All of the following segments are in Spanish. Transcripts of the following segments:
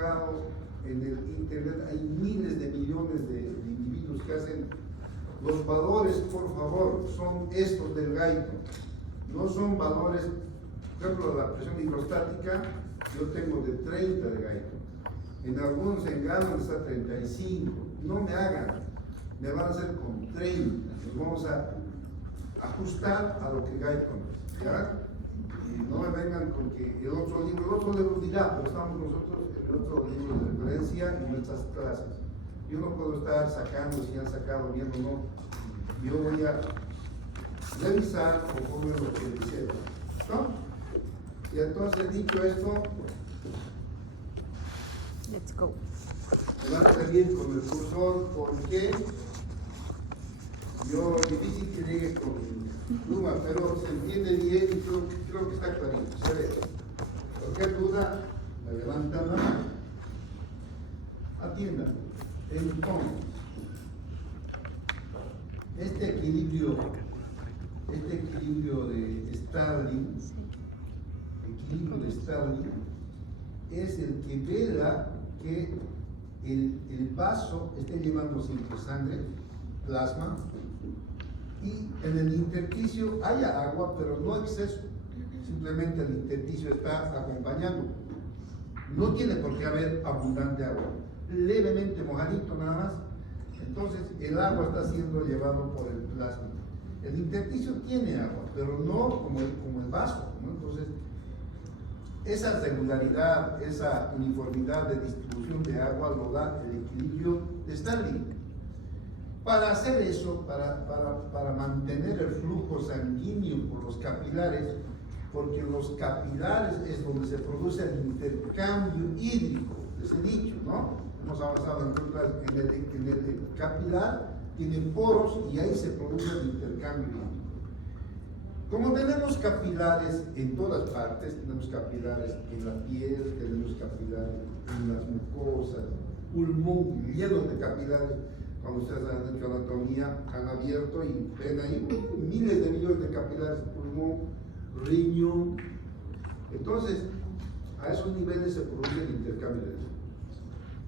buscado en el internet, hay miles de millones de individuos que hacen. Los valores, por favor, son estos del gaito, no son valores. Por ejemplo, la presión hidrostática, yo tengo de 30 de gaito, en algunos enganos está 35, no me hagan, me van a hacer con 30, nos vamos a ajustar a lo que gaito es, ¿ya? Y no me vengan con que el otro libro dirá, pero estamos nosotros en el otro libro de referencia y nuestras clases. Yo no puedo estar sacando si han sacado bien o no. Yo voy a revisar conforme lo que hicieron, ¿no? Y entonces, dicho esto, let's go. me van a salir con el cursor porque yo difícil que llegue con pluma, pero se entiende bien y creo que está clarito, se ve. Cualquier duda, me levantan la mano. Atiendan. Entonces, este equilibrio de Starling, es el que vela que el vaso esté llevando siempre sangre, plasma, y en el intersticio haya agua, pero no exceso, simplemente el intersticio está acompañando. No tiene por qué haber abundante agua, levemente mojadito nada más. Entonces el agua está siendo llevado por el plasma. El intersticio tiene agua, pero no como el vaso, ¿no? Entonces, esa regularidad, esa uniformidad de distribución de agua lo da el equilibrio de Starling. Para hacer eso, para mantener el flujo sanguíneo por los capilares, porque los capilares es donde se produce el intercambio hídrico, les he dicho, ¿no? Hemos avanzado en el capilar, tiene poros y ahí se produce el intercambio hídrico. Como tenemos capilares en todas partes, tenemos capilares en la piel, tenemos capilares en las mucosas, pulmón lleno de capilares. Cuando ustedes han hecho anatomía, han abierto y ven ahí miles de millones de capilares, pulmón, riñón. Entonces, a esos niveles se produce el intercambio de eso.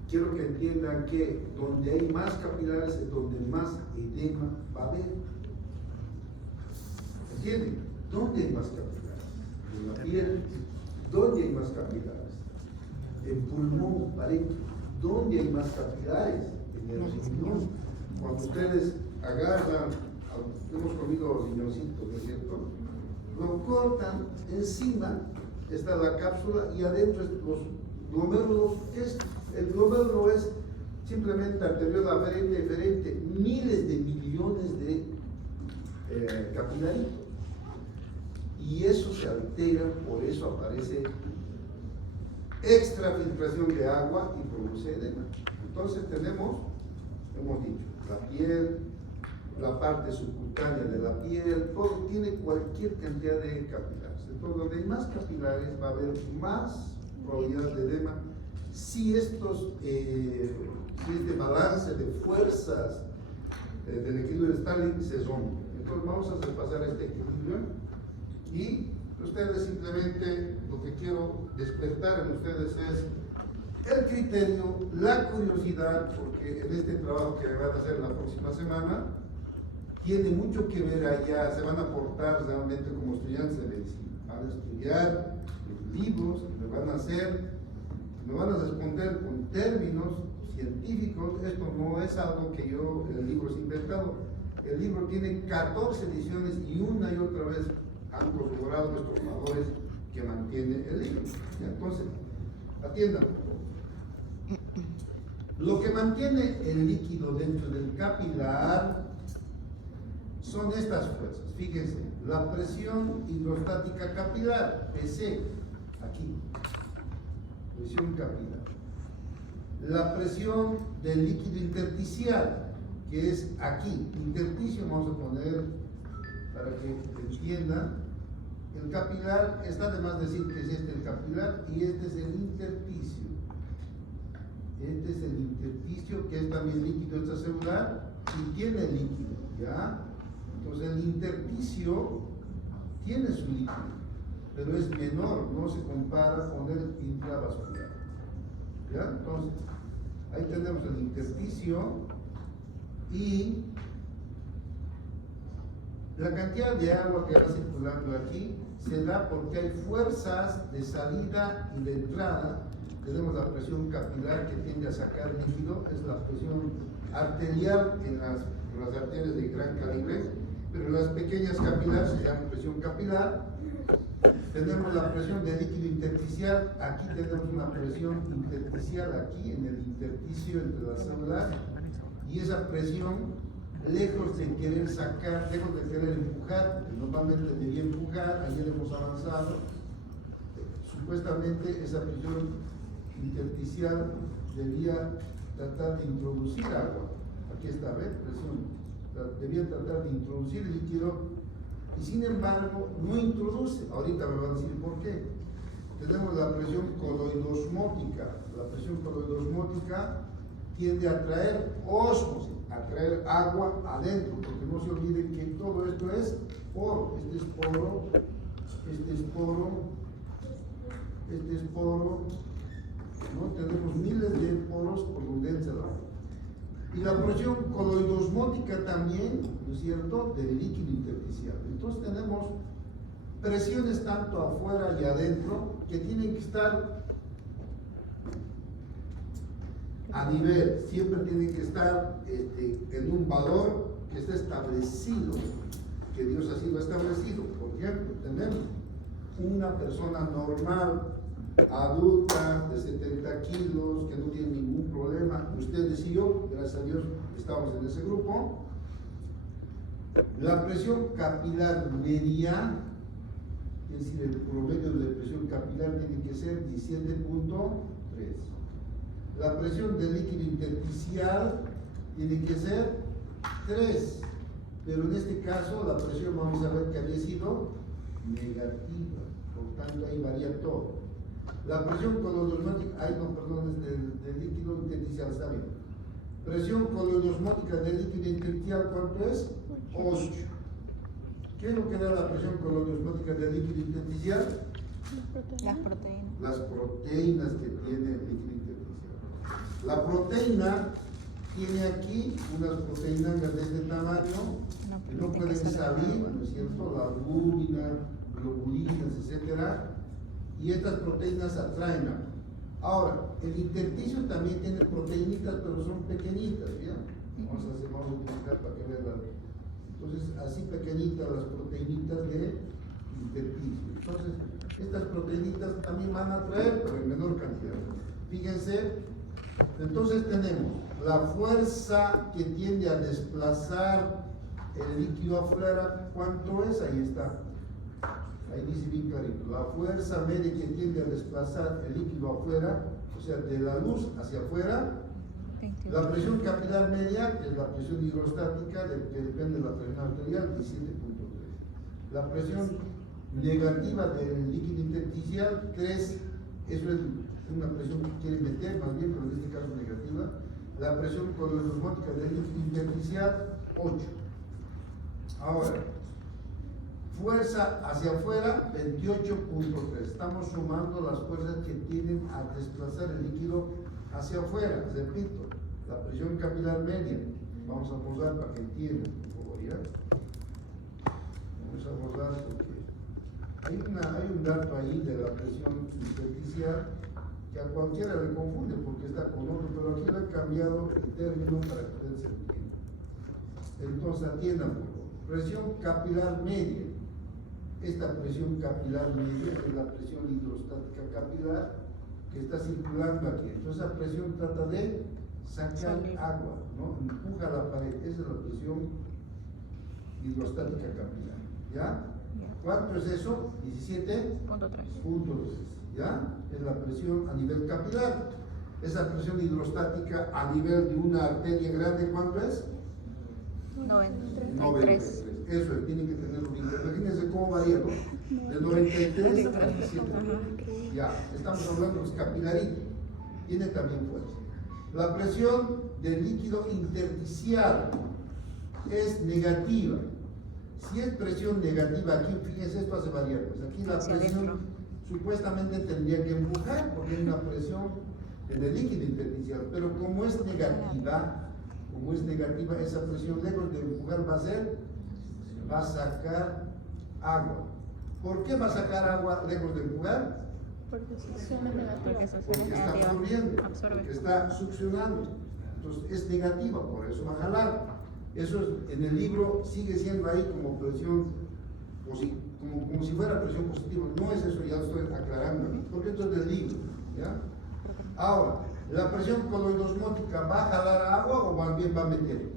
Quiero que entiendan que donde hay más capilares es donde más edema va a haber. ¿Entienden? ¿Dónde hay más capilares? En la piel. ¿Dónde hay más capilares? En pulmón, ¿vale? ¿Dónde hay más capilares? En el riñón. Cuando ustedes agarran, hemos comido riñoncitos, ¿no es cierto? Lo cortan, encima está la cápsula y adentro los glomérulos. El glomérulo es simplemente arteriola aferente, miles de millones de capilaritos. Y eso se altera, por eso aparece extrafiltración de agua y produce edema. Entonces tenemos, hemos dicho, la piel, la parte subcutánea de la piel, todo tiene cualquier cantidad de capilares. Entonces, donde hay más capilares va a haber más probabilidad de edema si este balance de fuerzas del equilibrio de Starling se rompe. Entonces vamos a repasar este equilibrio y ustedes simplemente lo que quiero despertar en ustedes es el criterio, la curiosidad, porque en este trabajo que van a hacer la próxima semana tiene mucho que ver allá, se van a aportar realmente como estudiantes de medicina, van a estudiar los libros, me van a responder con términos científicos. Esto no es algo que el libro es inventado, el libro tiene 14 ediciones y una y otra vez han corroborado nuestros valores que mantiene el libro. Entonces, atiendan. Lo que mantiene el líquido dentro del capilar son estas fuerzas. Fíjense, la presión hidrostática capilar, PC, aquí, presión capilar. La presión del líquido intersticial, que es aquí, intersticio, vamos a poner para que entiendan. El capilar, está de más decir que es este el capilar y este es el intersticio. Este es el intersticio, que es también líquido extracelular y tiene líquido, ¿ya? Entonces el intersticio tiene su líquido, pero es menor, no se compara con el intravascular. ¿Ok? ¿Ya? Entonces, ahí tenemos el intersticio y la cantidad de agua que va circulando aquí se da porque hay fuerzas de salida y de entrada. Tenemos la presión capilar que tiende a sacar líquido, es la presión arterial en las arterias de gran calibre, pero en las pequeñas capilares se llama presión capilar. Tenemos la presión de líquido intersticial, aquí tenemos una presión intersticial aquí en el intersticio entre las células, y esa presión, lejos de querer sacar, lejos de querer empujar, que normalmente debía empujar, ayer hemos avanzado, supuestamente esa presión intersticial debía tratar de introducir agua. Aquí está, ¿ves? Presión. Debía tratar de introducir líquido y sin embargo no introduce. Ahorita me van a decir por qué. Tenemos la presión coloidosmótica. La presión coloidosmótica tiende a traer ósmosis, a traer agua adentro, porque no se olviden que todo esto es poro. Este es poro, este es poro, este es poro, ¿no? Tenemos miles de poros por donde entra el agua. Y la presión coloidosmótica también, ¿no es cierto?, del líquido intersticial. Entonces tenemos presiones tanto afuera y adentro que tienen que estar a nivel, siempre tienen que estar en un valor que esté establecido, que Dios así lo ha establecido. Por ejemplo, tenemos una persona normal, adulta, de 70 kilos, que no tiene ningún problema, ustedes y yo, gracias a Dios, estamos en ese grupo. La presión capilar media, es decir, el promedio de presión capilar tiene que ser 17.3. La presión del líquido intersticial tiene que ser 3, pero en este caso la presión vamos a ver que había sido negativa, por tanto ahí varía todo. La presión coloidosmótica, del líquido intersticial, está bien. Presión coloidosmótica del líquido intersticial, ¿cuánto es? 8. ¿Qué es lo que da la presión coloidosmótica del líquido intersticial? Las proteínas. Las proteínas que tiene el líquido intersticial. La proteína tiene aquí unas proteínas de este tamaño que no pueden salir, ¿no es cierto? La albúmina, globulinas, etcétera. Y estas proteínas atraen agua. Ahora, el intersticio también tiene proteínitas, pero son pequeñitas, ¿ya? Vamos a utilizar para que vean. Entonces, así pequeñitas las proteínitas de intersticio. Entonces, estas proteínitas también van a atraer, pero en menor cantidad. Fíjense, entonces tenemos la fuerza que tiende a desplazar el líquido afuera. ¿Cuánto es? Ahí está. Ahí dice bien clarito, la fuerza media que tiende a desplazar el líquido afuera, o sea, de la luz hacia afuera. 28. La presión capilar media, que es la presión hidrostática, que depende de la presión arterial, 17.3. La presión negativa del líquido intersticial, 3, eso es una presión que quiere meter, más bien, pero en este caso negativa. La presión coloidosmótica del líquido intersticial, 8. Ahora, fuerza hacia afuera, 28.3. Estamos sumando las fuerzas que tienden a desplazar el líquido hacia afuera. Repito, la presión capilar media. Vamos a abordar para que entiendan, por favor, ¿ya? Vamos a abordar porque hay un dato ahí de la presión intersticial que a cualquiera le confunde porque está con otro, pero aquí lo he cambiado el término para que ustedes se entiendan. Entonces, atiendan, por favor. Presión capilar media. Esta presión capilar media es la presión hidrostática capilar que está circulando aquí. Entonces esa presión trata de sacar agua, ¿no? Empuja la pared. Esa es la presión hidrostática capilar. ¿Ya? ¿Cuánto es eso? 17.3. ¿Ya? Es la presión a nivel capilar. Esa presión hidrostática a nivel de una arteria grande, ¿cuánto es? 93. Eso es, tienen que tenerlo bien. Imagínense cómo varía, ¿no? De 93 a 17. Ya, estamos hablando de capilarito. Tiene también fuerza. La presión del líquido intersticial es negativa. Si es presión negativa aquí, fíjense, esto hace variables. Aquí la presión supuestamente tendría que empujar porque hay una presión en el líquido intersticial, pero como es negativa, esa presión lejos de empujar va a sacar agua. ¿Por qué va a sacar agua lejos de empujar? Porque succiona negativa. Porque está absorbiendo, porque está succionando. Entonces es negativa, por eso va a jalar. Eso en el libro sigue siendo ahí como presión, como si fuera presión positiva. No es eso, ya lo estoy aclarando, porque esto es del libro. ¿Ya? Ahora, ¿la presión coloidosmótica va a jalar agua o más bien va a meter?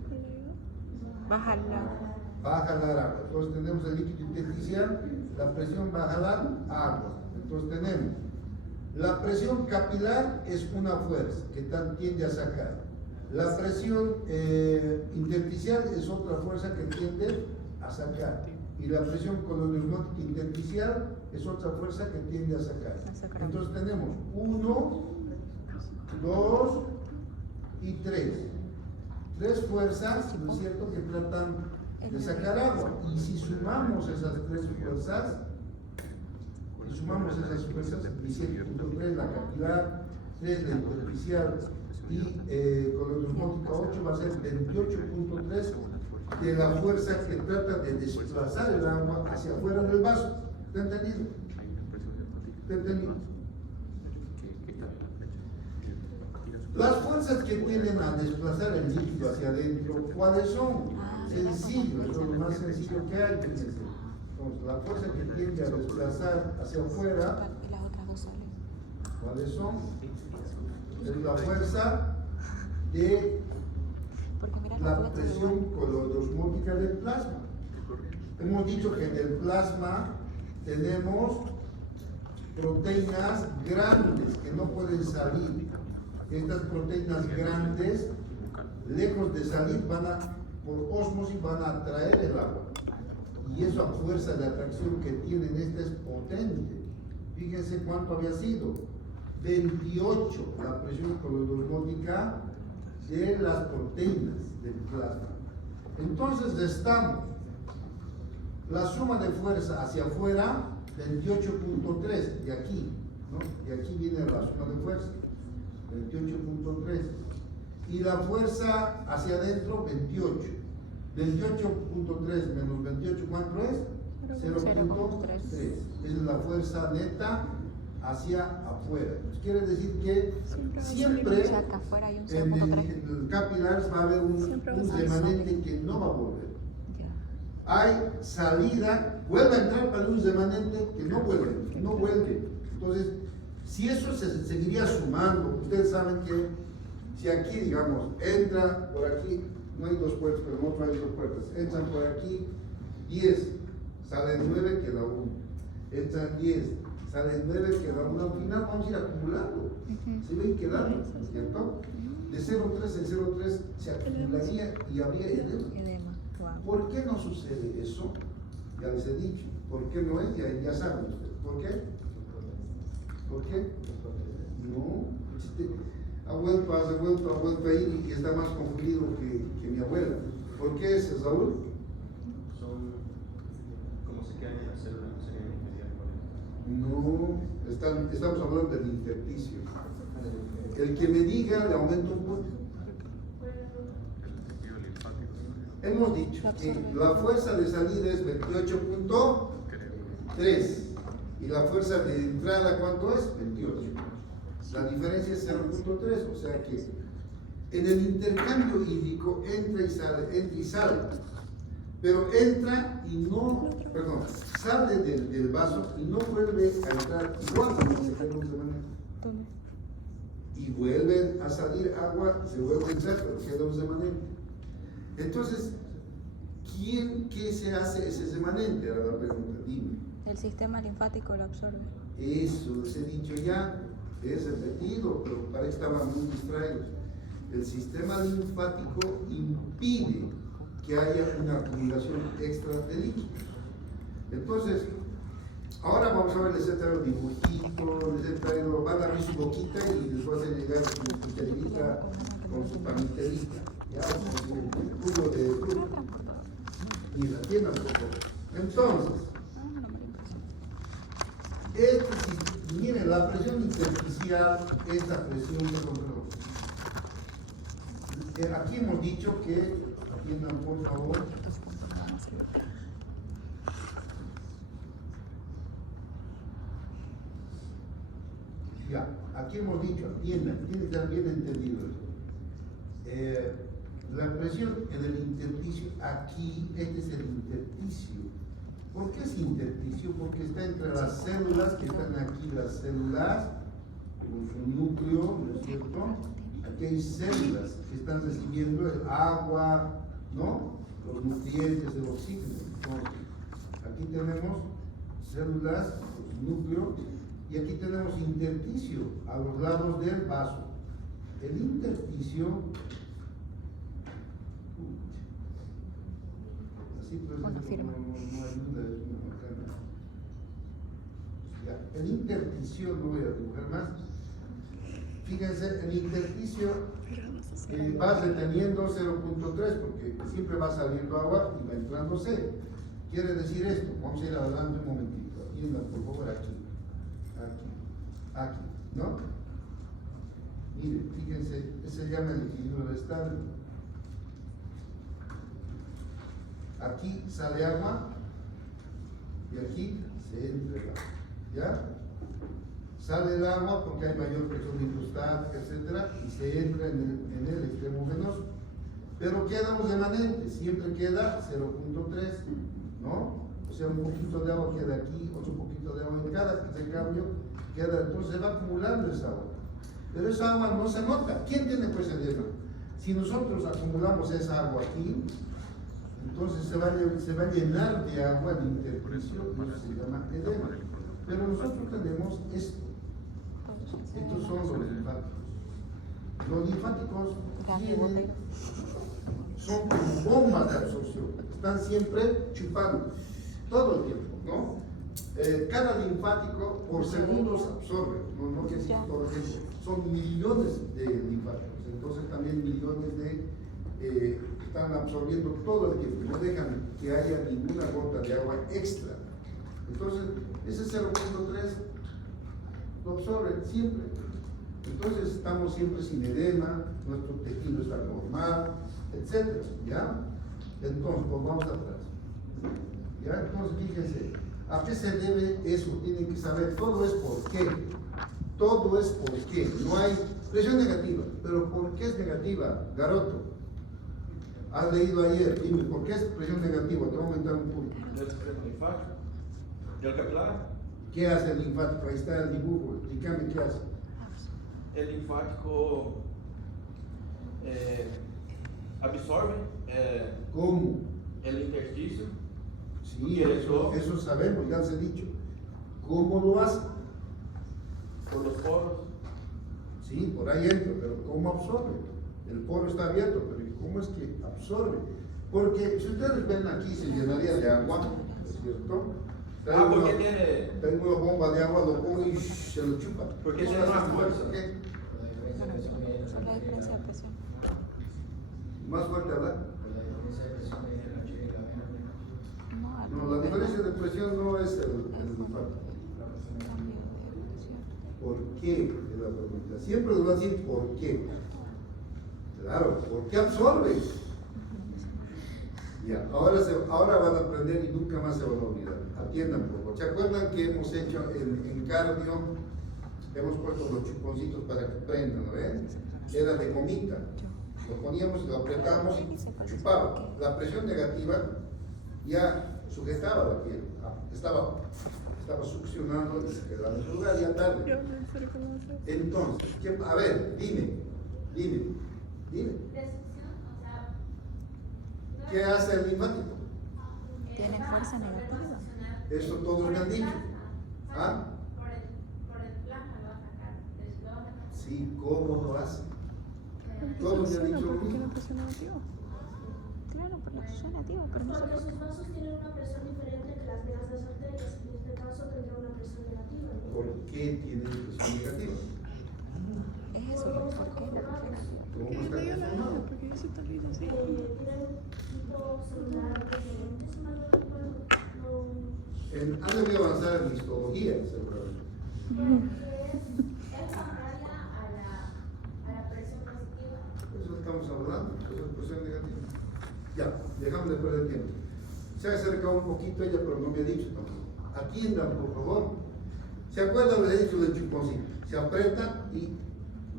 Va a jalar. Va a jalar agua. Entonces tenemos el líquido intersticial, la presión va a jalar agua. Entonces tenemos, la presión capilar es una fuerza que tiende a sacar. La presión intersticial es otra fuerza que tiende a sacar. Y la presión coloidosmótica intersticial es otra fuerza que tiende a sacar. Entonces tenemos 1, 2 y 3. Tres fuerzas, ¿no es cierto?, que tratan de sacar agua. Y si sumamos esas tres fuerzas, 17.3 la capilar, 3 la intersticial y coloidosmótica 8 va a ser 28.3 de la fuerza que trata de desplazar el agua hacia afuera del vaso. ¿Está entendido? ¿Está entendido? Las fuerzas que tienden a desplazar el líquido hacia adentro, ¿cuáles son? Sencillo, es lo más sencillo que hay. Entonces, la fuerza que tiende a desplazar hacia afuera, ¿cuáles son? Es la fuerza de la presión coloidosmótica del plasma. Hemos dicho que en el plasma tenemos proteínas grandes que no pueden salir. Estas proteínas grandes, lejos de salir, por ósmosis van a atraer el agua. Y esa fuerza de atracción que tienen esta es potente. Fíjense cuánto había sido. 28 la presión coloidosmótica de las proteínas del plasma. Entonces restamos la suma de fuerza hacia afuera, 28.3 de aquí, ¿no? De aquí viene la suma de fuerza, 28.3, y la fuerza hacia adentro, 28. 28.3 menos 28, ¿cuánto es? 0.3. Esa es la fuerza neta hacia afuera. Pues quiere decir que siempre en el capilar va a haber un remanente que no va a volver. Hay salida, vuelve a entrar para un remanente que no vuelve. Entonces, si eso se seguiría sumando, ustedes saben que si aquí, digamos, entra por aquí, no hay dos puertas, pero en otro hay dos puertas, entran por aquí 10, salen 9, queda 1. Entran 10, salen 9, queda 1. Al final vamos a ir acumulando, se ven quedando, ¿cierto? De 0.3 en 0.3 se acumularía y habría edema. ¿Por qué no sucede eso? Ya les he dicho. ¿Por qué no es? Ya saben ustedes. ¿Por qué? ¿Por qué? No. Ha vuelto a ir y está más confundido que mi abuela. ¿Por qué es, Saúl? Son como se quedan en la célula, no se quedan inmediato. No, estamos hablando del intersticio. El que me diga le aumento un poco. Hemos dicho que la fuerza de salida es 28.3 y la fuerza de entrada, ¿cuánto es? 28. La diferencia es 0.3, o sea que en el intercambio hídrico entra y sale, pero entra y no, perdón, sale del vaso y no vuelve a entrar igual y vuelven a salir agua, se vuelve a entrar, pero queda un remanente. Entonces, ¿qué se hace ese remanente? Era la pregunta, dime. El sistema linfático lo absorbe. Eso, les he dicho ya, es repetido, pero parece que estaban muy distraídos. El sistema linfático impide que haya una acumulación extra de líquidos. Entonces, ahora vamos a ver, les he traído dibujitos, les he traído, van a abrir su boquita y les voy a hacer llegar su cucharita con su paniterita. Ya, con su jugo de fruta. Y la tienda un poco. Entonces, miren, la presión intersticial iniciar esta presión de control. Aquí hemos dicho que, atiendan por favor, ya, aquí hemos dicho, atiendan, tiene que estar bien entendido esto. La presión en el intersticio, aquí, este es el intersticio. ¿Por qué es intersticio? Porque está entre las células que están aquí, las células, con su núcleo, ¿no es cierto? Aquí hay células que están recibiendo el agua, ¿no? Los nutrientes, el oxígeno. Entonces, aquí tenemos células, los núcleos, y aquí tenemos intersticio a los lados del vaso. El intersticio, así pues, no ayuda, es una macana. Ya, el intersticio, no voy a dibujar más. Fíjense, el intersticio va reteniendo 0.3 porque siempre va saliendo agua y va entrando C. Quiere decir esto, vamos a ir adelante un momentito. Atiendan por favor aquí, ¿no? Miren, fíjense, ese se llama el equilibrio estable. Aquí sale agua y aquí se entra el agua, ¿ya? Sale el agua porque hay mayor presión hidrostática, etcétera, y se entra en el extremo venoso. Pero queda un remanente, siempre queda 0.3, ¿no? O sea, un poquito de agua queda aquí, otro poquito de agua en cada, ese cambio queda, entonces se va acumulando esa agua. Pero esa agua no se nota. ¿Quién tiene pues el edema? Si nosotros acumulamos esa agua aquí, entonces se va a llenar de agua el intersticio, eso se llama edema. Pero nosotros tenemos esto. Estos son los linfáticos. Los linfáticos son como bombas de absorción. Están siempre chupando, todo el tiempo, ¿no? Cada linfático por segundos absorbe, no que decir todo el tiempo. Son millones de linfáticos, entonces también millones de están absorbiendo todo el tiempo, no dejan que haya ninguna gota de agua extra. Entonces, ese 0.3 lo absorbe siempre. Entonces estamos siempre sin edema, nuestro tejido está normal, etc. ¿Ya? Entonces, pues vamos atrás. ¿Ya? Entonces, fíjense, ¿a qué se debe eso? Tienen que saber, todo es por qué. Todo es por qué. No hay presión negativa. Pero ¿por qué es negativa? Garoto, has leído ayer, dime, ¿por qué es presión negativa? Te voy a aumentar un punto. ¿El linfático? ¿El capilar? ¿Qué hace el linfático? Ahí está el dibujo, explícame qué hace. El linfático absorbe ¿Cómo? el intersticio. Sí, eso sabemos, ya les he dicho. ¿Cómo lo hace? Por los poros. Sí, por ahí entra, pero ¿cómo absorbe? El poro está abierto, pero ¿cómo es que absorbe? Porque si ustedes ven aquí, se llenaría de agua, ¿no es cierto? Porque tiene... Tengo una bomba de agua, lo pongo y se lo chupa. Porque tiene más fuerza. ¿Qué? La diferencia de presión. Más fuerte, ¿verdad? No, No, la diferencia de presión no es el linfático. ¿Por qué? Es la pregunta. Siempre nos va a decir ¿por qué? Claro, ¿por qué absorbe? Ya, ahora van a aprender y nunca más se van a olvidar. Atiendan, por favor. ¿Se acuerdan que hemos hecho en cardio? Hemos puesto los chuponcitos para que prendan, ¿no ven? Era de gomita. Lo poníamos, lo apretamos y chupaba. La presión negativa ya sujetaba la piel. Estaba succionando y se quedaba en su lugar ya tarde. Entonces, a ver, dime. ¿Qué hace el linfático? Tiene fuerza negativa. Eso todos me han dicho. ¿Ah? Por el plasma lo va a sacar. Sí, ¿cómo lo hace? Todos me han dicho lo mismo. Claro, por la presión negativa, pero no sé Porque por qué. sus vasos tienen una presión diferente que las venas de las arterias, y en este caso tendrá una presión negativa. ¿Por qué tiene presión negativa? Es eso, ¿por qué la presión negativa? ¿Cómo está conformado? Porque eso está bien así. Tienen un tipo celular diferente, es una Han debido avanzar en histología, seguramente. porque es presión negativa. Ya, dejamos de perder tiempo. Se ha acercado un poquito ella, pero no me ha dicho tampoco. Atiendan, por favor. ¿Se acuerdan del hecho del chuponcito? Se aprieta y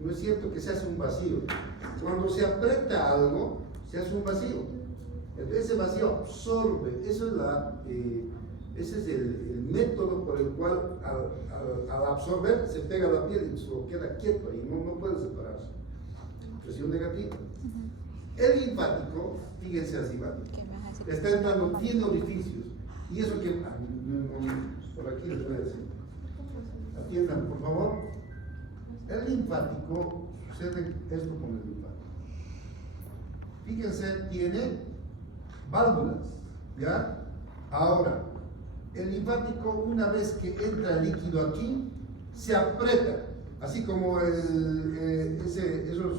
no es cierto que se hace un vacío. Cuando se aprieta algo, se hace un vacío. Ese vacío absorbe. Eso es ese es el método por el cual al absorber se pega la piel y se queda quieto y no puede separarse. Presión negativa. El linfático, fíjense así, ¿vale? Está entrando, tiene orificios. Y eso que, por aquí les voy a decir. Atiendan, por favor. El linfático, sucede esto con el linfático. Fíjense, tiene válvulas, ¿ya? Ahora, el linfático, una vez que entra el líquido aquí, se aprieta, así como esos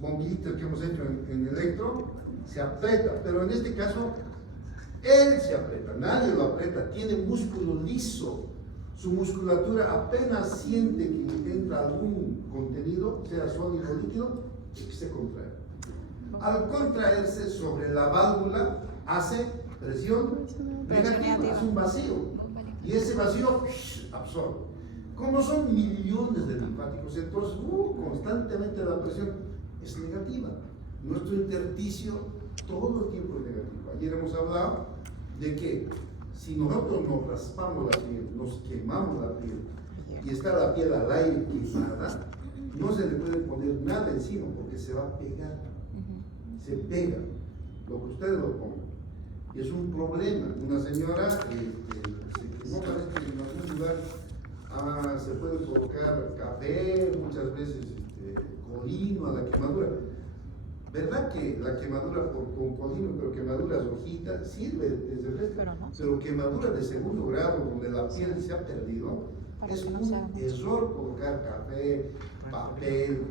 bombillitos que hemos hecho en electro, se aprieta, pero en este caso, él se aprieta, nadie lo aprieta, tiene músculo liso, su musculatura apenas siente que entra algún contenido, sea sólido o líquido, y se contrae. Al contraerse sobre la válvula, hace presión negativa, hace un vacío, y ese vacío absorbe. Como son millones de linfáticos, entonces constantemente la presión es negativa. Nuestro intersticio todo el tiempo es negativo. Ayer hemos hablado de que si nosotros nos raspamos la piel, nos quemamos la piel y está la piel al aire quemada, no se le puede poner nada encima porque se va a pegar. Se pega, lo que ustedes lo pongan. Y es un problema. Una señora se quemó, parece que en algún lugar se puede colocar café, muchas veces colino a la quemadura. ¿Verdad que la quemadura con colino, pero quemaduras rojitas, sirve desde el pero quemaduras de segundo grado, donde la piel se ha perdido, es un error colocar café, papel,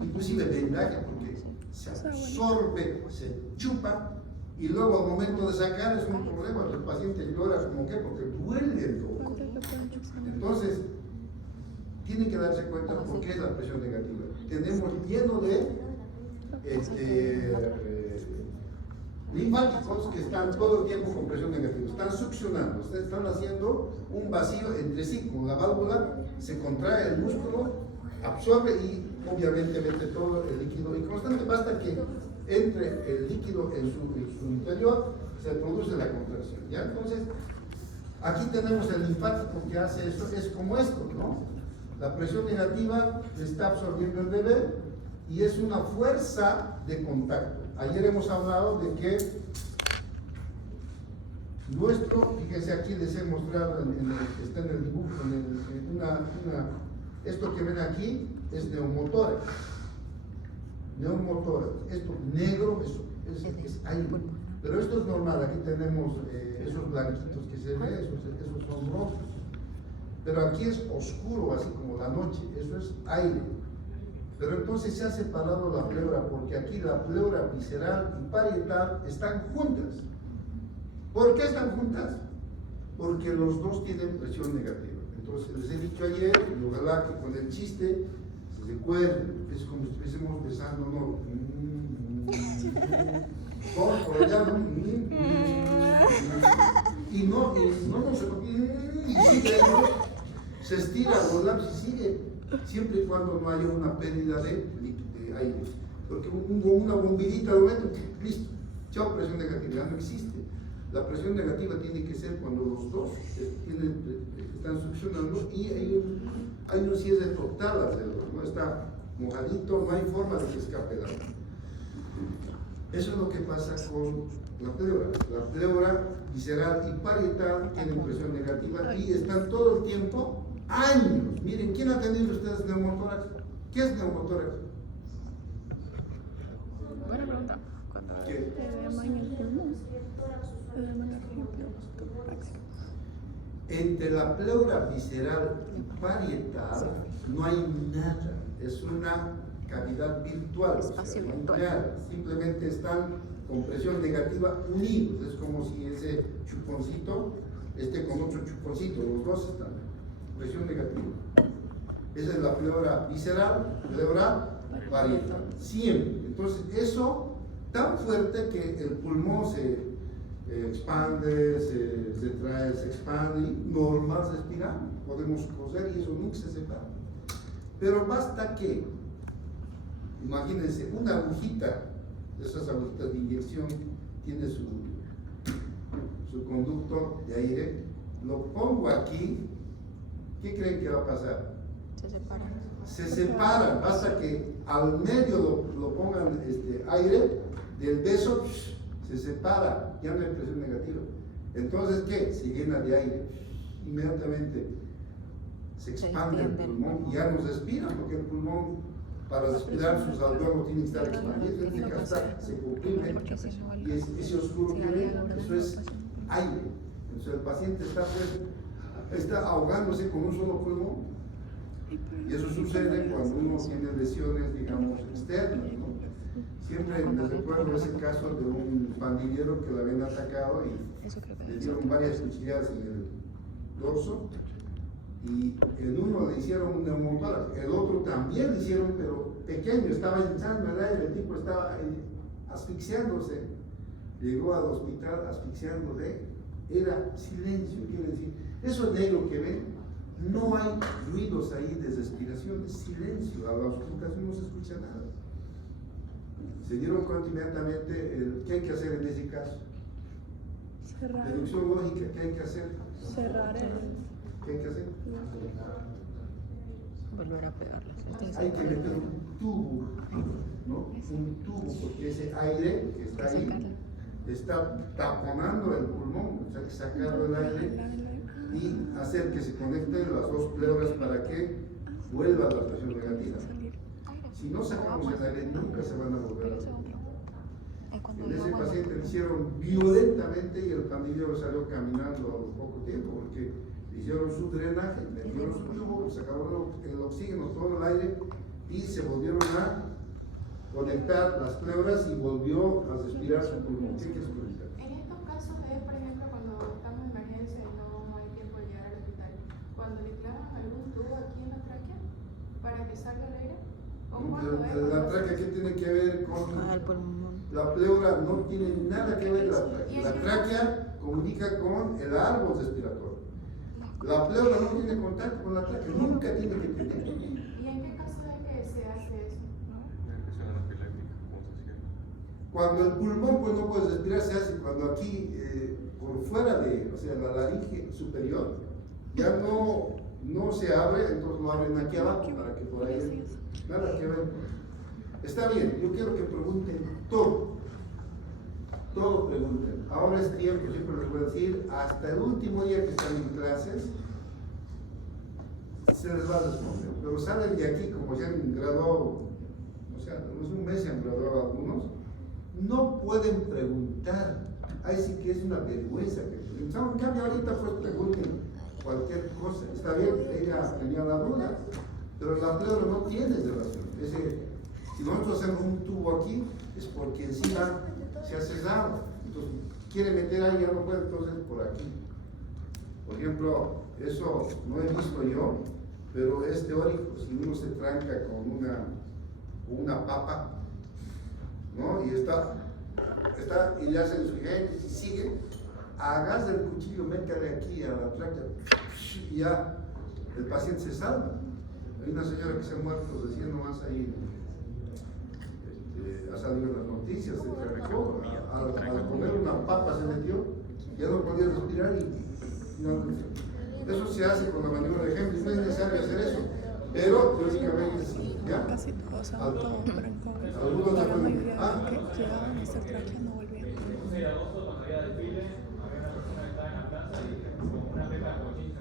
inclusive vendaje, porque se absorbe, se chupa, y luego al momento de sacar es un problema. El paciente llora como que porque duele el ojo. Entonces, tiene que darse cuenta por qué es la presión negativa. Tenemos lleno de linfáticos que están todo el tiempo con presión negativa, están succionando, están haciendo un vacío entre sí, con la válvula se contrae el músculo, absorbe y obviamente mete todo el líquido y constante, basta que entre el líquido en su interior, se produce la contracción, ¿ya? Entonces, aquí tenemos el linfático que hace esto, es como esto, ¿no? La presión negativa está absorbiendo el bebé y es una fuerza de contacto. Ayer hemos hablado de que fíjense aquí les he mostrado, está en el dibujo, esto que ven aquí es neumotórax. Neumotórax, esto negro es aire, pero esto es normal. Aquí tenemos esos blanquitos que se ven, esos son rojos, pero aquí es oscuro, así como la noche, eso es aire. Pero entonces se ha separado la pleura, porque aquí la pleura visceral y parietal están juntas. ¿Por qué están juntas? Porque los dos tienen presión negativa. Entonces les he dicho ayer, y ojalá que con el chiste se recuerden, es como si estuviésemos besando, ¿no? Por allá, ¿no? Y no se estira los labios y sigue. Siempre y cuando no haya una pérdida de aire. Porque una bombillita lo meto, listo, chao, presión negativa, ya no existe. La presión negativa tiene que ser cuando los dos están succionando y hay un cierre total alrededor, no está mojadito, no hay forma de que escape el agua. Eso es lo que pasa con la pleura. La pleura visceral y parietal tienen presión negativa y están todo el tiempo años. Miren, ¿quién ha tenido ustedes neumotórax? ¿Qué es neumotórax? Buena pregunta. ¿Qué? Entre la pleura visceral y parietal no hay nada. Es una cavidad virtual, simplemente están con presión negativa unidos. Es como si ese chuponcito esté con otro chuponcito, los dos están presión negativa. Esa es la pleura visceral, pleura parietal, siempre. Entonces eso tan fuerte que el pulmón se expande, se expande y normal respiramos. Podemos coser y eso nunca se separa. Pero basta que, imagínense, una agujita, esas agujitas de inyección, tiene su conducto de aire, lo pongo aquí, ¿qué creen que va a pasar? Se separan. Se separan, basta que al medio lo pongan aire del beso, se separa, ya no hay presión negativa. Entonces, ¿qué? Se llena de aire, inmediatamente se expande el pulmón y ya no respira, porque el pulmón, para respirar, sus alveolos tienen que estar expandidos, en este caso se comprime, y ese oscuro que ven, eso es aire. Entonces el paciente está ahogándose con un solo pulmón. Y eso sucede cuando uno tiene lesiones, digamos, externas, ¿no? Siempre les recuerdo ese caso de un pandillero que lo habían atacado y le dieron varias cuchilladas en el dorso, y en uno le hicieron un neumotórax, el otro también le hicieron, pero pequeño, estaba hinchando el aire, el tipo estaba asfixiándose, llegó al hospital asfixiándose, era silencio, quiere decir, eso negro que ven, no hay ruidos ahí de respiración, es silencio, a la auscultación no se escucha nada. Se dieron cuenta inmediatamente qué hay que hacer en ese caso. Cerrar. Deducción lógica, ¿qué hay que hacer? Cerrar ¿Qué hay que hacer? Volver a pegarlas. Hay que meter un tubo, ¿no? Un tubo, porque ese aire que está ahí está taponando el pulmón, o sea, que sacarlo el aire y hacer que se conecten las dos pleuras para que vuelva la presión negativa. Si no sacamos el aire, nunca se van a volver a recuperar. En ese paciente le hicieron violentamente y el pandillero salió caminando a poco tiempo porque le hicieron su drenaje, le dieron su tubo, sacaron el oxígeno, todo el aire y se volvieron a conectar las pleuras y volvió a respirar su pulmón. ¿Qué quieres comentar? En estos casos es, por ejemplo, cuando estamos en emergencia y no hay tiempo de llegar al hospital, cuando le clavan algún tubo aquí en la tráquea para que salga el aire. ¿O cuando es? La tráquea, ¿qué tiene que ver con El pulmón. la pleura? No tiene nada que ver la tráquea. La tráquea comunica con el árbol respiratorio. La pleura no tiene contacto con la tráquea, nunca tiene que tener. ¿Y en qué caso es que se hace eso? Cuando el pulmón pues no puede respirar, se hace cuando aquí, por fuera de, o sea, la laringe superior, ya no se abre, entonces lo abren aquí abajo para que por ahí, nada que ver. Está bien, yo quiero que pregunten todo pregunten. Ahora es tiempo, siempre les voy a decir, hasta el último día que están en clases, se les va a responder, pero salen de aquí como se han graduado, o sea, no es un mes se han graduado algunos, no pueden preguntar. Ahí sí que es una vergüenza que pregunten. En cambio ahorita pues pregunten cualquier cosa. Está bien, ella tenía la duda, pero la pleura no tiene relación. Si nosotros hacemos un tubo aquí, es porque encima se ha cerrado. Entonces, quiere meter ahí, ya no puede, entonces por aquí. Por ejemplo, eso no he visto yo, pero es teórico. Si uno se tranca con una papa, ¿no? Y y le hacen su gente, y sigue, agarra el cuchillo, métale aquí a la tráquea, y ya el paciente se salva. Hay una señora que se ha muerto recién nomás ahí, ha salido en las noticias, se cargó, al comer una papa se metió, ya no podía respirar y no, eso se hace con la maniobra de Heimlich, no es necesario hacer eso, pero teóricamente sí, ¿ya? Casi todos han todo, pero en COVID. Algunos La la mayoría de los que llegaban a hacer tráquea no volvían. De agosto, cuando había desfile, había una persona que estaba en la plaza y con una pepa de cochín.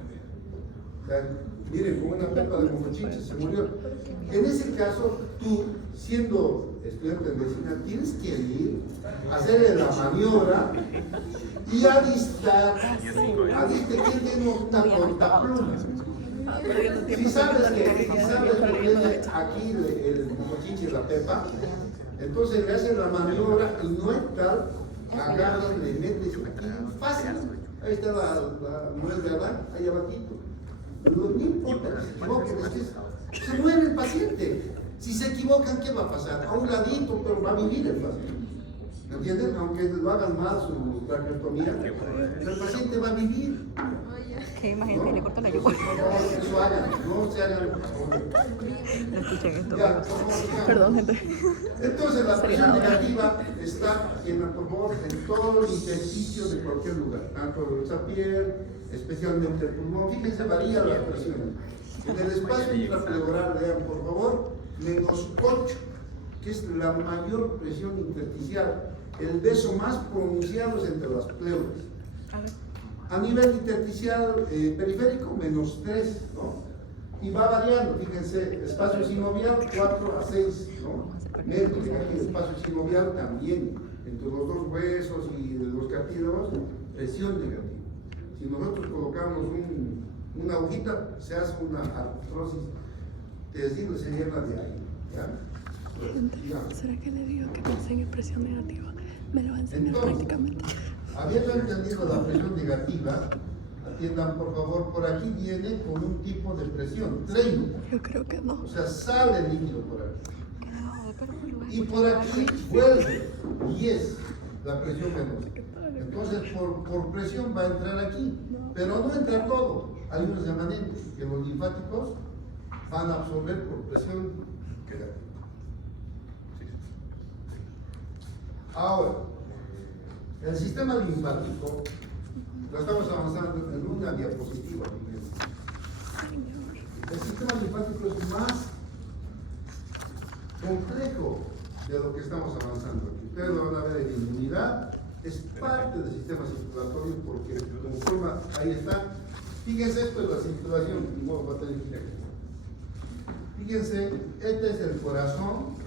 Miren, con una pepa de mochinche se murió. En ese caso, tú, siendo estudiante de medicina, tienes que ir a hacerle la maniobra y alistar que tiene una cortapluma. Si sabes que tiene aquí el mochinche, la pepa, entonces le hacen la maniobra y no es tal, agarras, le metes aquí, fácil. Ahí está la nuez de Adán, ahí abajito. No importa que se equivoquen, es que se muere el paciente. Si se equivocan, ¿qué va a pasar? A un ladito, pero va a vivir el paciente. ¿Me entienden? Aunque lo hagan mal su traqueotomía, el paciente va a vivir. Que imagínate, le corta la yuca. Por favor, eso hagan, no se hagan. No escuchen esto. Ya, por favor, sigamos. Perdón, gente. Entonces la presión negativa está por favor, en todo el intersticio de cualquier lugar, tanto de nuestra piel, especialmente el pulmón. Fíjense, varía la presión. En el espacio intrapleural, vean por favor, -8, que es la mayor presión intersticial. El beso más pronunciado es entre las pleuras. A nivel intersticial periférico, -3, ¿no? Y va variando, fíjense, espacio sinovial 4 a 6, ¿no? Metros, aquí el espacio sinovial también, entre los dos huesos y los cartílagos, presión negativa. Si nosotros colocamos una agujita, se hace una artrosis, testículo se llena de aire, ¿ya? Gente, ¿será que le digo que me enseñe presión negativa? Me lo va a enseñar Entonces, prácticamente. habiendo entendido la presión negativa, atiendan por favor, por aquí viene con un tipo de presión, 30. Yo creo que no. O sea, sale el líquido por aquí. Que debajo del pelo lo vas a Y escuchar por más aquí fuerte. vuelve 10, la presión venosa. Entonces, por presión va a entrar aquí, pero no entra todo. Hay unos remanentes que los linfáticos van a absorber por presión negativa. Ahora, el sistema linfático, lo estamos avanzando en una diapositiva. El sistema linfático es más complejo de lo que estamos avanzando aquí. Ustedes lo van a ver en inmunidad, es parte del sistema circulatorio porque como forma, ahí está. Fíjense, esto es la circulación, y modo va a tener que ir aquí. Fíjense, este es el corazón,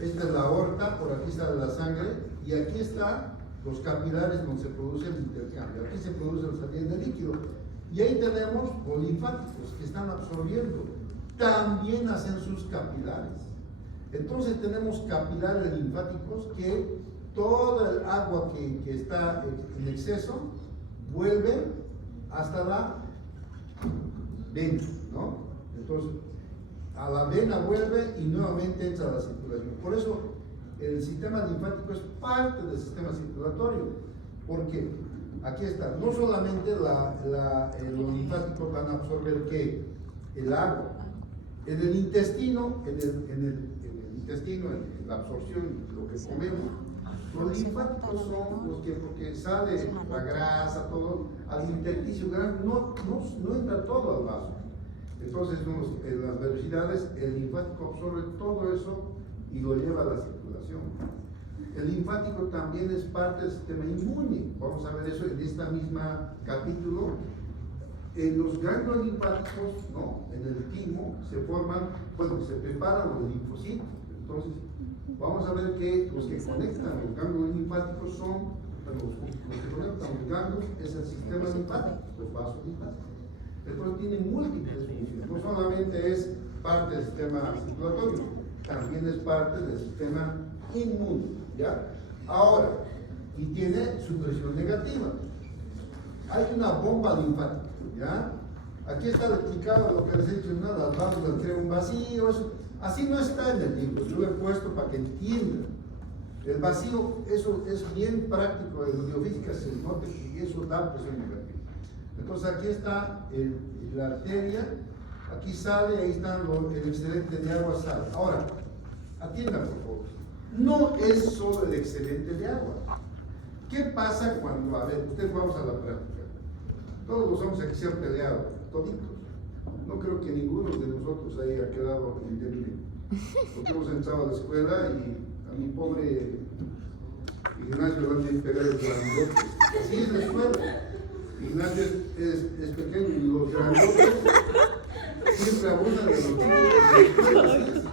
esta es la aorta, por aquí sale la sangre, y aquí están los capilares donde se produce el intercambio. Aquí se produce la salida de líquido. Y ahí tenemos los linfáticos que están absorbiendo. También hacen sus capilares. Entonces tenemos capilares linfáticos que toda el agua que está en exceso vuelve hasta la vena, ¿no? Entonces, a la vena vuelve y nuevamente entra a la circulación. Por eso, el sistema linfático es parte del sistema circulatorio, porque aquí está, no solamente los linfáticos van a absorber ¿qué? El agua. En el intestino, en la absorción, lo que comemos, los linfáticos son los que, porque sale la grasa, todo, al intersticio grande, no entra todo al vaso. Entonces, en las velocidades, el linfático absorbe todo eso y lo lleva a la circulación. El linfático también es parte del sistema inmune. Vamos a ver eso en este mismo capítulo. En los ganglios linfáticos, ¿no? En el timo se forman, bueno, se preparan los linfocitos. Entonces, vamos a ver que los que conectan los ganglios linfáticos son, bueno, los que conectan los ganglios es el sistema linfático, los vasos linfáticos. Entonces tiene múltiples funciones, no solamente es parte del sistema circulatorio, también es parte del sistema inmune, ¿ya? Ahora, y tiene su presión negativa. Hay una bomba linfática, ¿ya? Aquí está explicado lo que les he dicho, ¿no? Las válvulas crean un vacío, eso. Así no está en el libro, yo lo he puesto para que entiendan. El vacío, eso es bien práctico en biofísica, se nota que eso da presión negativa. Entonces aquí está la arteria, aquí sale, ahí está el excedente de agua, sale. Ahora, atiendan por favor, no es solo el excedente de agua. ¿Qué pasa cuando, a ver, ustedes vamos a la práctica? Todos los hombres aquí se han peleado, toditos. No creo que ninguno de nosotros haya quedado indemne. Porque hemos entrado a la escuela y a mi pobre Ignacio lo han pegado el grandote. Así es la escuela. Ignacio es pequeño y los grandotes siempre abusan de los chicos.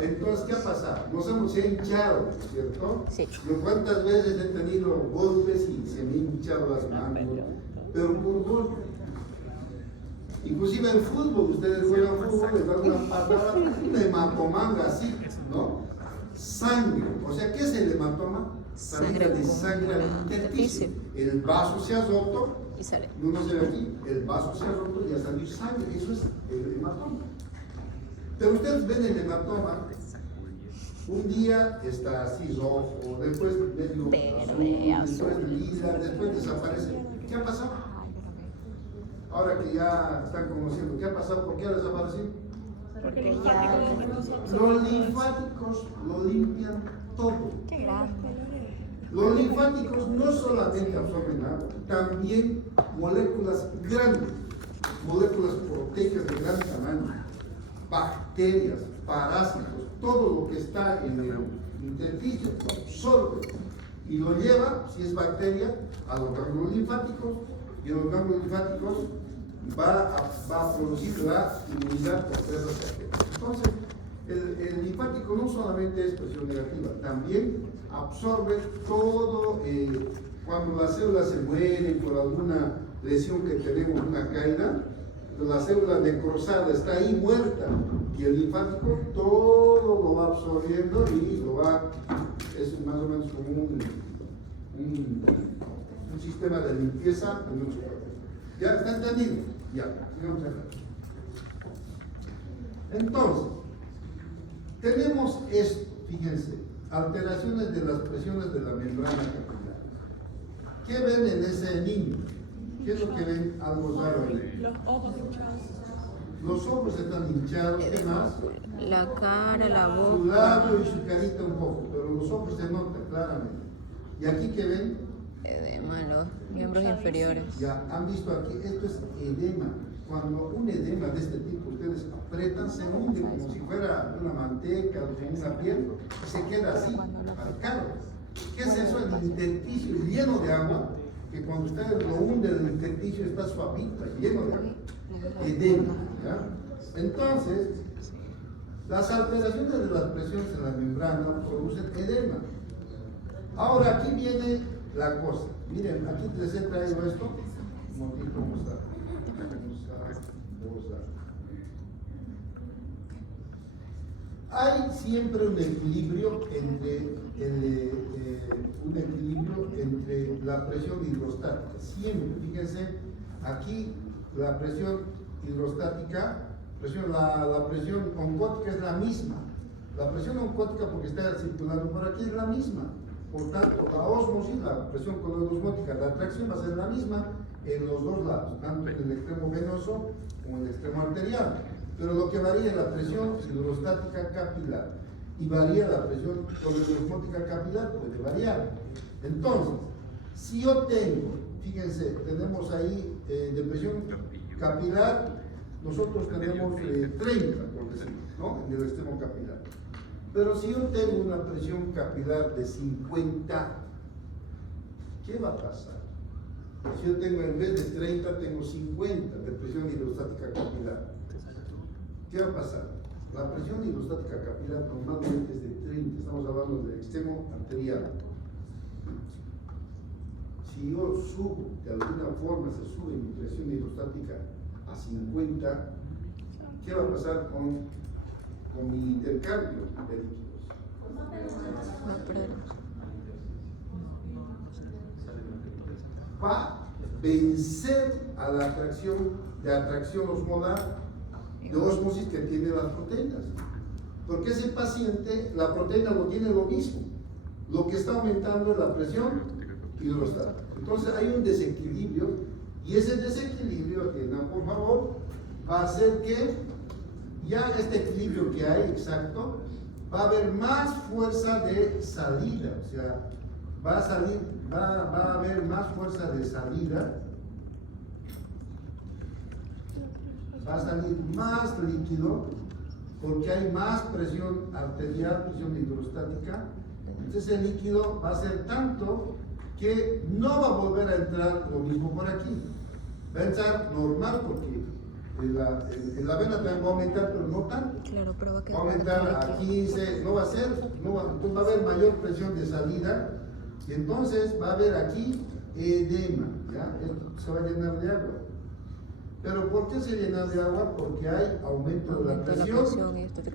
Entonces, ¿qué ha pasado? Nos hemos hinchado, ¿cierto? Sí. ¿Cuántas veces he tenido golpes y se me han hinchado las manos? Pero por golpe. Inclusive en fútbol, ustedes juegan fútbol, les dan una patada, un hematomanga así, ¿no? Sangre. O sea, ¿qué es el hematoma? Salida de sangre al intersticio. El vaso se ha roto, Y sale. no se ve aquí, el vaso se ha roto y ha salido sangre. Eso es el hematoma. Pero ustedes ven el hematoma Un día está así rojo, después medio Verde, azul, después lila, después desaparece. ¿Qué ha pasado? Ahora que ya están conociendo, ¿qué ha pasado? ¿Por qué ha desaparecido? Porque los linfáticos no son Los linfáticos lo limpian todo. Qué grande. Los linfáticos no solamente absorben agua, también moléculas grandes, moléculas proteicas de gran tamaño, bacterias, parásitos, todo lo que está en el intersticio lo absorbe y lo lleva, si es bacteria, a los ganglios linfáticos, y en los ganglios linfáticos va a producir la inmunidad contra esas bacterias. Entonces, el linfático no solamente es presión negativa, también absorbe todo, cuando las células se mueren por alguna lesión que tenemos, una caída, la célula necrosada está ahí muerta y el linfático todo lo va absorbiendo y lo va, es más o menos como un sistema de limpieza en nuestro cuerpo. ¿Ya está entendido? Ya, sigamos adelante. Entonces, tenemos esto, fíjense, alteraciones de las presiones de la membrana capilar. ¿Qué ven en ese niño? ¿Qué es lo que ven? Algo raro ahí. Los ojos hinchados. Los ojos están hinchados, ¿qué más? La cara, la Su boca. labio y su carita un poco, pero los ojos se notan claramente. ¿Y aquí qué ven? Edema, los miembros inferiores. Ya han visto aquí, esto es edema. Cuando un edema de este tipo ustedes apretan, se hunde como si fuera una manteca o como una piel y se queda así, marcado. ¿Qué es eso? El intersticio lleno de agua, que cuando ustedes lo hunden, el intersticio está suavito, lleno de agua. Edema. ¿Ya? Entonces, las alteraciones de las presiones en la membrana producen edema. Ahora aquí viene la cosa. Miren, aquí les he traído esto. Un momentito, ¿cómo está? Hay siempre un equilibrio entre la presión hidrostática. Siempre, fíjense, aquí la presión hidrostática, la presión oncótica es la misma. La presión oncótica, porque está circulando por aquí, es la misma. Por tanto, la ósmosis, la presión colosmótica, la atracción va a ser la misma en los dos lados, tanto en el extremo venoso como en el extremo arterial. Pero lo que varía es la presión hidrostática capilar y varía la presión colosmótica capilar, puede variar. Entonces, si yo tengo, fíjense, tenemos ahí de presión capilar, nosotros tenemos 30, por decirlo, ¿no? En el extremo capilar. Pero si yo tengo una presión capilar de 50, ¿qué va a pasar? Si yo tengo en vez de 30, tengo 50 de presión hidrostática capilar. ¿Qué va a pasar? La presión hidrostática capilar normalmente es de 30, estamos hablando del extremo arterial. Si yo subo, de alguna forma se sube mi presión hidrostática a 50, ¿qué va a pasar con mi intercambio de líquidos? Va a vencer a la atracción osmolar de ósmosis que tiene las proteínas. Porque ese paciente, la proteína lo tiene lo mismo. Lo que está aumentando es la presión hidrostática. Entonces hay un desequilibrio y ese desequilibrio, atiendan por favor, va a hacer que ya este equilibrio que hay exacto, va a haber más fuerza de salida, o sea, va a haber más fuerza de salida, va a salir más líquido, porque hay más presión arterial, presión hidrostática, entonces el líquido va a ser tanto que no va a volver a entrar lo mismo por aquí, va a entrar normal porque en la vena también va a aumentar, pero no tanto. Claro, pero va a Va a aumentar a 15, no va a ser, entonces va a haber mayor presión de salida y entonces va a haber aquí edema, ¿ya? Esto se va a llenar de agua. ¿Pero por qué se llena de agua? Porque hay aumento de la presión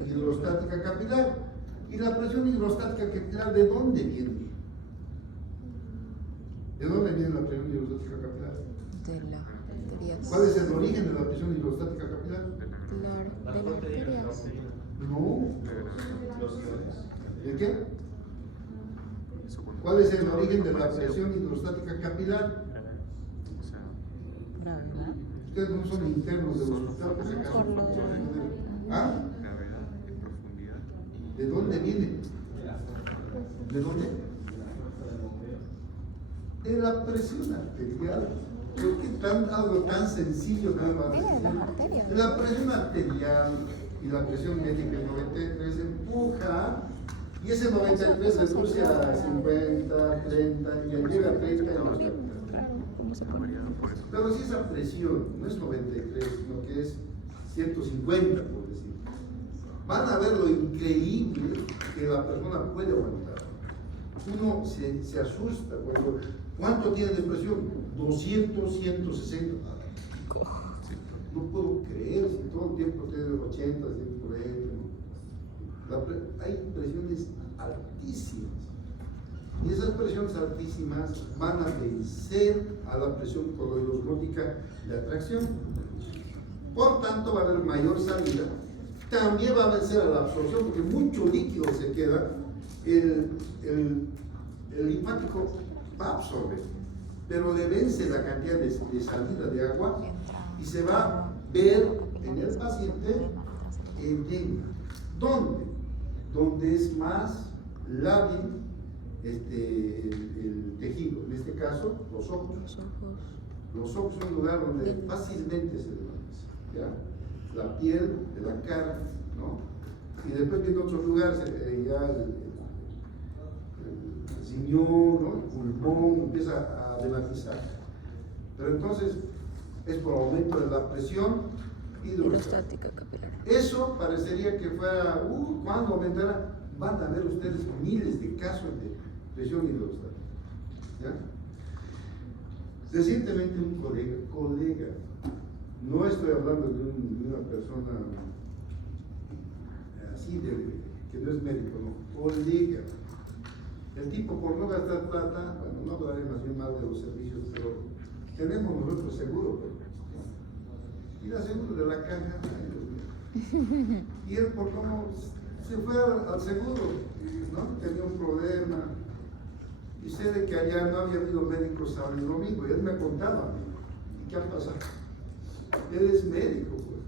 hidrostática capilar. ¿Y la presión hidrostática capilar de dónde viene? ¿De dónde viene la presión hidrostática capilar? ¿Cuál es el origen de la presión hidrostática capilar? Claro, de las arterias. No. ¿El qué? ¿Cuál es el origen de la presión hidrostática capilar? Gravedad. Ustedes no son internos del hospital, por si acaso. ¿Ah? ¿De dónde viene? ¿De dónde? De la presión arterial. ¿Por qué algo tan sencillo no va a decir? La presión arterial y la presión médica en 93 empuja, y ese 93 reduce a 50, 30, y ya llega a 30 y no está. Claro, ¿cómo se pone? Pero si esa presión no es 93, sino que es 150, por decir, van a ver lo increíble que la persona puede aguantar. Uno se asusta cuando, ¿cuánto tiene de presión? 200, 160. No puedo creer si todo el tiempo tiene 80, 140. Hay presiones altísimas. Y esas presiones altísimas van a vencer a la presión coloidosmótica de atracción. Por tanto, va a haber mayor salida. También va a vencer a la absorción, porque mucho líquido se queda. El linfático va a absorber, pero le vence la cantidad de salida de agua y se va a ver en el paciente edema. ¿Dónde? Donde es más lábil el tejido, en este caso los ojos. Los ojos son un lugar donde fácilmente se levanta, ¿ya? La piel de la cara, ¿no? Y después viene otros lugares, ya el riñón, ¿no? El pulmón empieza a levatizar. Pero entonces es por aumento de la presión hidrostática capilar. Eso parecería que fuera, ¿cuándo aumentará? Van a ver ustedes miles de casos de presión hidrostática. ¿Ya? Recientemente un colega, no estoy hablando de una persona así, que no es médico, no, colega. El tipo, por no gastar plata, bueno, no hablaré más bien mal de los servicios, pero tenemos nosotros seguro, y la seguro de la caja, y él por cómo se fue al seguro, ¿no? Tenía un problema, y sé de que allá no había habido médicos sábado y domingo, y él me contaba, ¿y qué ha pasado? Él es médico, pues.